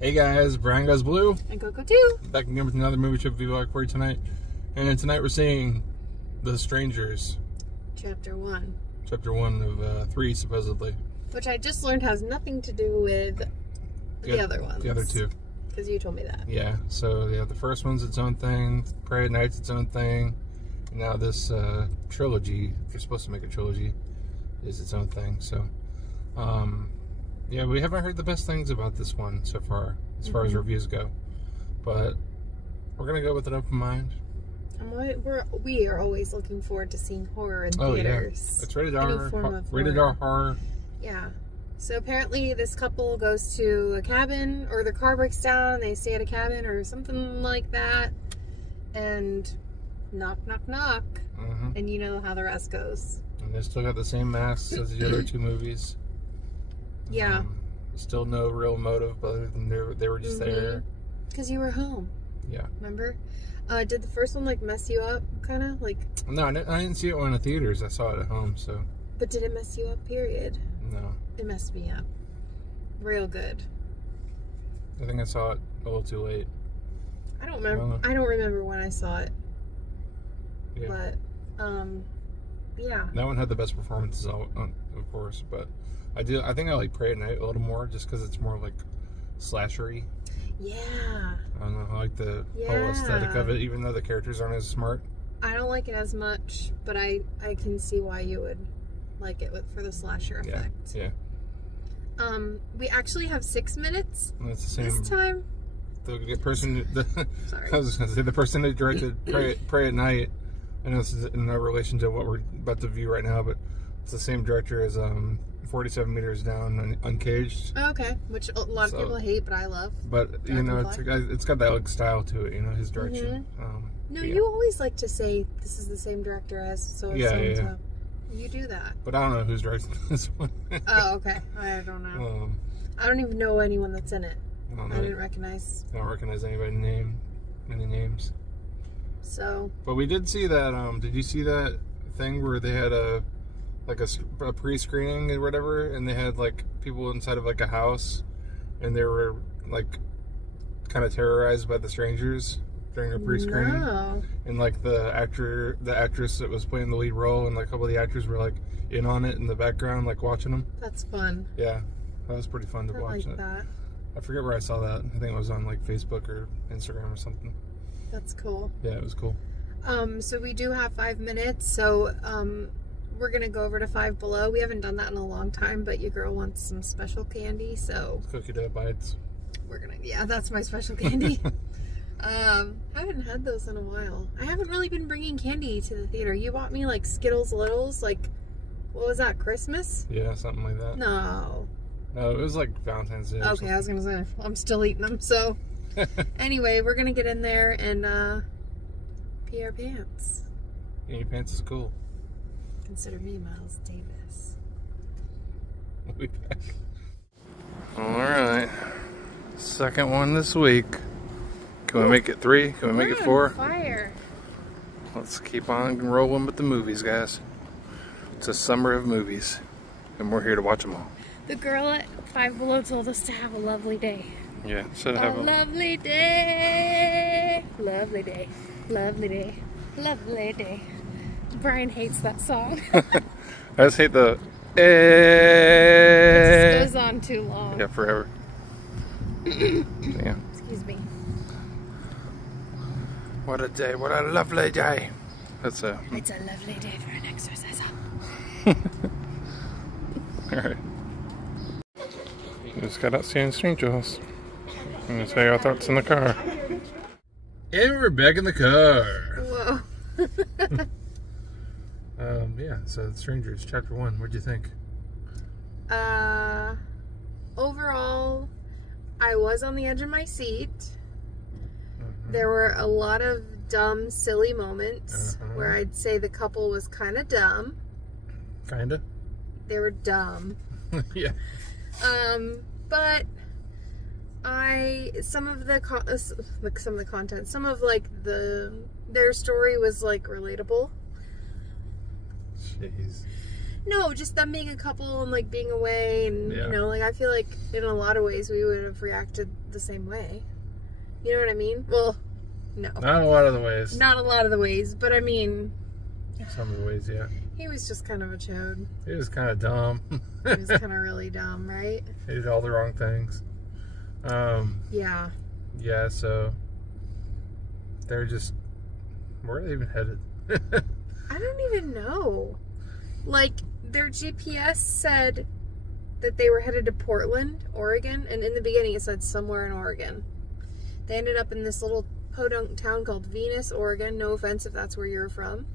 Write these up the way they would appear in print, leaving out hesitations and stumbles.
Hey guys, Brian Goes Blue. And Coco too. Back again with another movie trip vlog for you tonight. And tonight we're seeing The Strangers. Chapter 1. Chapter 1 of 3, supposedly. Which I just learned has nothing to do with the other ones. The other two. Because you told me that. Yeah, so yeah, the first one's its own thing. Pray at Night's its own thing. And now this trilogy, if you're supposed to make a trilogy, is its own thing. So, yeah, we haven't heard the best things about this one so far, as far as reviews go. But we're going to go with an open mind. And we are always looking forward to seeing horror in theaters. Yeah. It's rated R. Any form of rated R horror. Yeah. So apparently this couple goes to a cabin, or their car breaks down and they stay at a cabin or something like that. And knock, knock, knock. And you know how the rest goes. And they still got the same masks as the other two movies. Yeah. Still no real motive, other than they were just there. Because you were home. Yeah. Remember? Did the first one like mess you up, kind of like? No, I didn't see it in the theaters. I saw it at home. So. But did it mess you up? Period. No. It messed me up. Real good. I think I saw it a little too late. I don't remember. I don't remember when I saw it. Yeah. But, yeah. That one had the best performances, of course, but I think I like Pray at Night a little more, just because it's more like slashery. Yeah. I don't know. I like the whole aesthetic of it, even though the characters aren't as smart. I don't like it as much, but I can see why you would like it for the slasher effect. Yeah. We actually have 6 minutes. And it's the same this time. The person. Sorry. I was just gonna say the person that directed Pray at Night. I know this is in no relation to what we're about to view right now, but it's the same director as 47 Meters Down, Uncaged. Oh, okay, which a lot of people hate, but I love. But you know, it's got that like style to it. You know, his direction. No, you always like to say this is the same director as so. Yeah. You do that. But I don't know who's directing this one. Oh, okay. I don't know. I don't even know anyone that's in it. I didn't recognize. I don't recognize anybody's name. Any names. So. But we did see that. Did you see that thing where they had a pre-screening or whatever, and they had like people inside of like a house, and they were like kind of terrorized by the strangers during a pre-screening. No. And like the actress that was playing the lead role, and like a couple of the actors were like in on it in the background, like watching them. That's fun. Yeah, that was pretty fun to watch. I like that. I forget where I saw that. I think it was on like Facebook or Instagram or something. That's cool. Yeah, it was cool. So we do have 5 minutes. So we're gonna go over to Five Below. We haven't done that in a long time, but your girl wants some special candy, so cookie dough bites. We're gonna. Yeah, that's my special candy. I haven't had those in a while. I haven't really been bringing candy to the theater. You bought me like Skittles Littles, like what was that, Christmas? Yeah, something like that. No, it was like Valentine's Day. Okay, I was gonna say I'm still eating them. So anyway, we're gonna get in there and pee our pants. Yeah, your pants is cool. Consider me Miles Davis. We'll be back. Alright. Second one this week. Can we make it 3? Can we make it 4? Fire. Let's keep on rolling with the movies, guys. It's a summer of movies, and we're here to watch them all. The girl at Five Below told us to have a lovely day. Yeah, should have a lovely day. Lovely day. Lovely day. Lovely day. Brian hates that song. I just hate the It just goes on too long. Yeah, forever. Yeah. Excuse me. What a day, what a lovely day. It's a lovely day for an exorcism. Alright. Just got out seeing Strangers. I'm gonna tell you our thoughts in the car. And we're back in the car. Whoa. Yeah, so Strangers, Chapter 1, what'd you think? Overall, I was on the edge of my seat. There were a lot of dumb, silly moments where I'd say the couple was kind of dumb. Kinda? They were dumb. Yeah. But some of the content, some of like their story was like relatable. Jeez. No, just them being a couple and like being away, and Yeah. you know, like I feel like in a lot of ways we would have reacted the same way. You know what I mean? Well, no, Not a lot of the ways. not a lot of the ways, but I mean, Some of the ways, yeah. he was just kind of a chode. He was kind of dumb. He was kind of really dumb, right? He did all the wrong things. Yeah. Yeah, so they're just, where are they even headed? I don't even know. Like, their GPS said that they were headed to Portland, Oregon, and in the beginning it said somewhere in Oregon. They ended up in this little podunk town called Venus, Oregon. No offense if that's where you're from,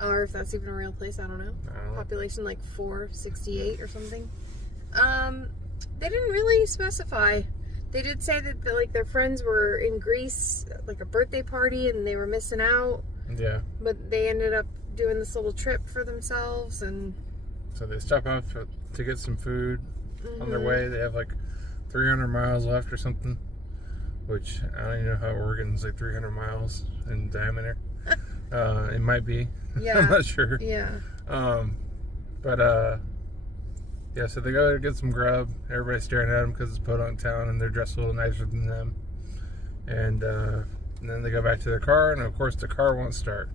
or if that's even a real place, I don't know. Population like 468 or something. They didn't really specify. They did say that like their friends were in Greece, like a birthday party, and they were missing out. Yeah. But they ended up doing this little trip for themselves, and So they stop off to get some food on their way. They have like 300 miles left or something, which I don't even know how Oregon's like 300 miles in diameter. It might be. Yeah. I'm not sure. yeah. Yeah, so they go to get some grub. Everybody's staring at them because it's podunk town and they're dressed a little nicer than them. And then they go back to their car, and of course the car won't start.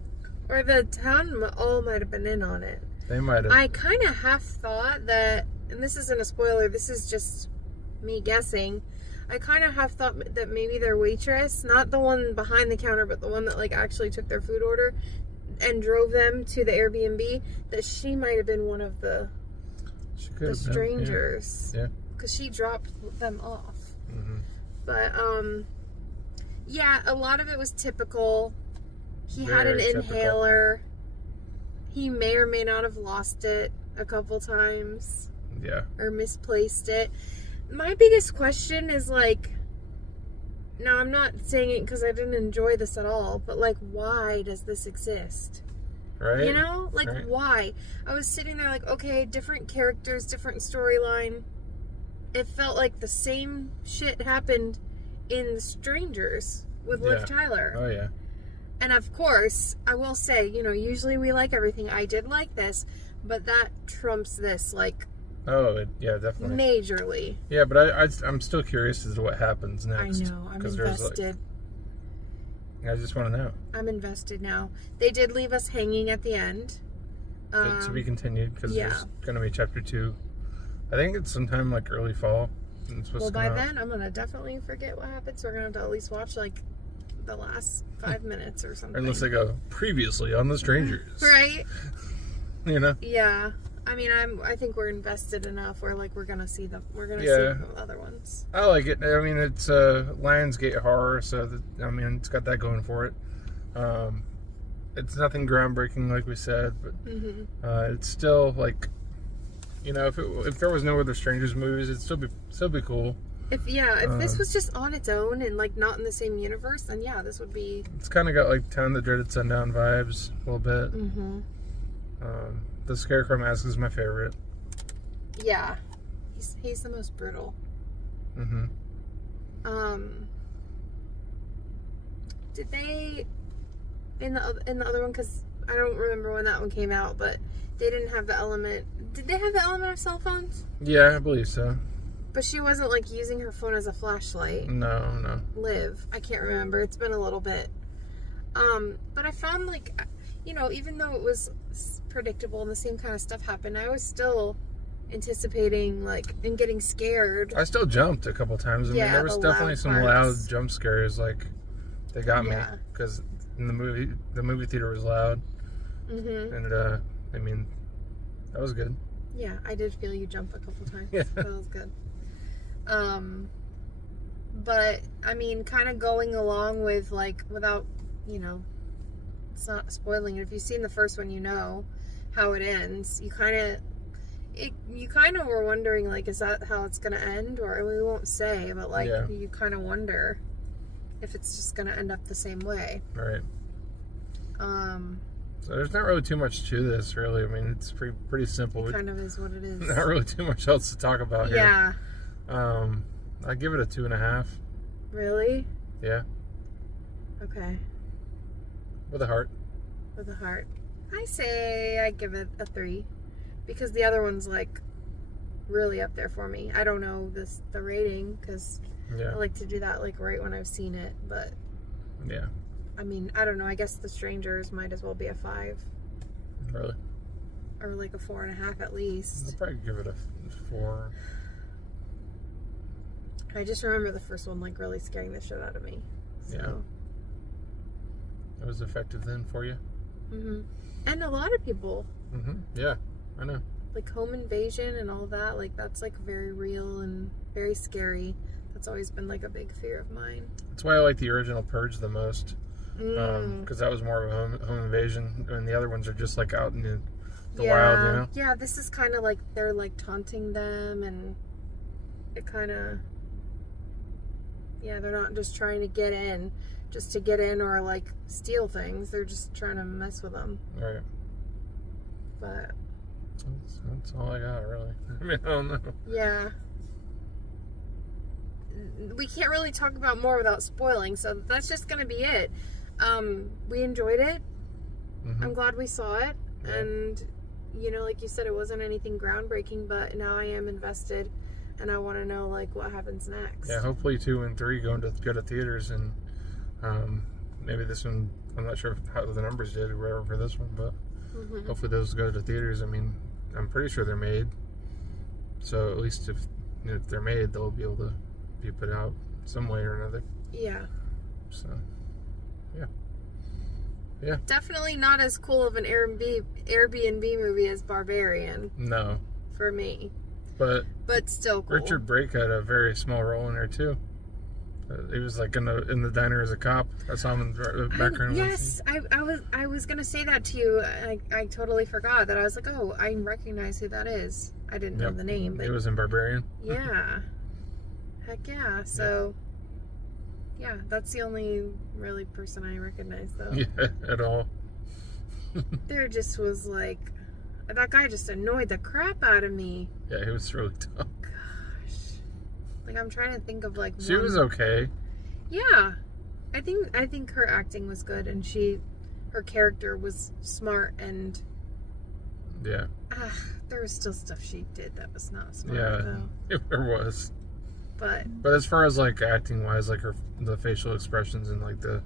Or the town all might have been in on it. They might have. I kind of half thought that, and this isn't a spoiler, this is just me guessing. I kind of half thought that maybe their waitress, not the one behind the counter, but the one that like actually took their food order and drove them to the Airbnb, that she might have been one of the strangers. Yeah. Because she dropped them off. Mm-hmm. But, yeah, a lot of it was typical. He had an Very typical. inhaler. He may or may not have lost it a couple times. Yeah. Or misplaced it. My biggest question is like, now I'm not saying it because I didn't enjoy this at all, but like, why does this exist? Right? You know? Like, Right. why? I was sitting there like, okay, different characters, different storyline. It felt like the same shit happened in The Strangers with Liv Yeah. Tyler. Oh, yeah. And of course, I will say, you know, usually we like everything. I did like this, but that trumps this, like, Oh, yeah, definitely. majorly. Yeah, but I'm still curious as to what happens next. I know. I'm 'cause there's, invested. I just want to know. I'm invested now. They did leave us hanging at the end. To be continued, because yeah. there's going to be chapter 2. I think it's sometime like early fall. It's supposed Well, to by come out. then, I'm going to definitely forget what happened, so we're going to have to at least watch, like, the last 5 minutes or something. Unless they go, previously on The Strangers. Right? You know? Yeah. I mean, I think we're invested enough where, like, we're going to see the other ones. I like it. I mean, it's Lionsgate horror, so I mean, it's got that going for it. It's nothing groundbreaking, like we said, but it's still like, you know, if there was no other Strangers movies, it'd still be cool. If this was just on its own and like not in the same universe, then yeah, this would be. It's kind of got like Town of the Dreaded Sundown vibes a little bit. The Scarecrow mask is my favorite. Yeah, he's the most brutal. Did they in the other one? Because I don't remember when that one came out, but they didn't have the element. Did they have the element of cell phones? Yeah, I believe so. But she wasn't like using her phone as a flashlight. No. Liv, I can't remember. It's been a little bit. But I found like, you know, even though it was predictable and the same kind of stuff happened, I was still anticipating like and getting scared. I still jumped a couple times. I mean, there was definitely some loud jump scares. Like they got me because in the movie theater was loud, and I mean, that was good. Yeah, I did feel you jump a couple times. Yeah. That was good. But I mean, kind of going along with like without, you know, it's not spoiling it. If you've seen the first one, you know how it ends. You kind of were wondering like, is that how it's gonna end? Or we won't say, but like you kind of wonder if it's just gonna end up the same way. Right. So there's not really too much to this, really. I mean, it's pretty simple. It kind of is what it is. Not really too much else to talk about here. Yeah. I give it a 2.5. Really? Yeah. Okay. With a heart. With a heart. I say I give it a 3. because the other one's like really up there for me. I don't know the rating because I like to do that like right when I've seen it, but yeah. I mean, I don't know. I guess The Strangers might as well be a 5. Really? Or like a 4.5 at least. I'll probably give it a 4. I just remember the first one like really scaring the shit out of me. So. Yeah. It was effective then for you? And a lot of people. Yeah, I know. Like home invasion and all that, like that's like very real and very scary. That's always been like a big fear of mine. That's why I like the original Purge the most. Because that was more of a home invasion, and the other ones are just like out in the wild, you know? Yeah, this is kind of like they're like taunting them, and it kind of, yeah, they're not just trying to get in just to get in or like steal things. They're just trying to mess with them. Right. But that's all I got, really. I mean, I don't know. Yeah. We can't really talk about more without spoiling, so that's just gonna be it. We enjoyed it. I'm glad we saw it, and you know, like you said, it wasn't anything groundbreaking, but now I am invested, and I want to know like what happens next. Yeah, hopefully 2 and 3 go to theaters, and maybe this one, I'm not sure how the numbers did or whatever for this one, but hopefully those go to theaters. I mean, I'm pretty sure they're made, so at least if they're made, they'll be able to be put out some way or another. Yeah. So, yeah. Definitely not as cool of an Airbnb movie as Barbarian. No. For me. But still cool. Richard Brake had a very small role in there too. He was like in the diner as a cop. I saw him in the background. Yes, I was gonna say that to you. I totally forgot that. I was like, oh, I recognize who that is. I didn't know the name. But he was in Barbarian. Yeah. Heck yeah. So, yeah, that's the only really person I recognize, though. Yeah, at all. There just was like, that guy just annoyed the crap out of me. Yeah, he was really tough. Gosh. Like, I'm trying to think of like. She was okay. Yeah. I think her acting was good, and her character was smart, and. Yeah. There was still stuff she did that was not smart. Yeah, though. There was. But as far as like acting wise, like the facial expressions and like the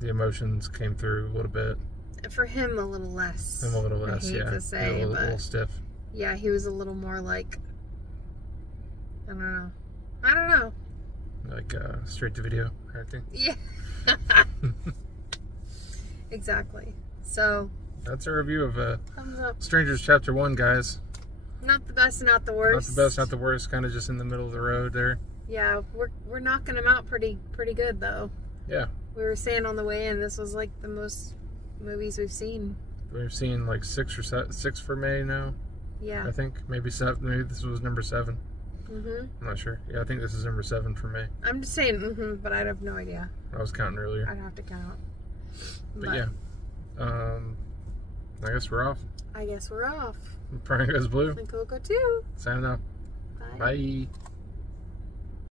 emotions came through a little bit. For him, a little less. Him a little less, I hate to say, a little stiff. Yeah, he was a little more like, I don't know. Like straight to video acting. Yeah. Exactly. So. That's a review of thumbs up. Strangers Chapter 1, guys. Not the best, not the worst. Not the best, not the worst. Kind of just in the middle of the road there. Yeah, we're knocking them out pretty good though. Yeah. We were saying on the way in, this was like the most movies we've seen. We've seen like 6 for May now. Yeah. I think maybe 7. Maybe this was number 7. I'm not sure. Yeah, I think this is number 7 for May. I'm just saying, but I have no idea. I was counting earlier. I'd have to count. But yeah. I guess we're off. I guess we're off. Praying Goes Blue. And Coco too. Signing off. Bye. Bye.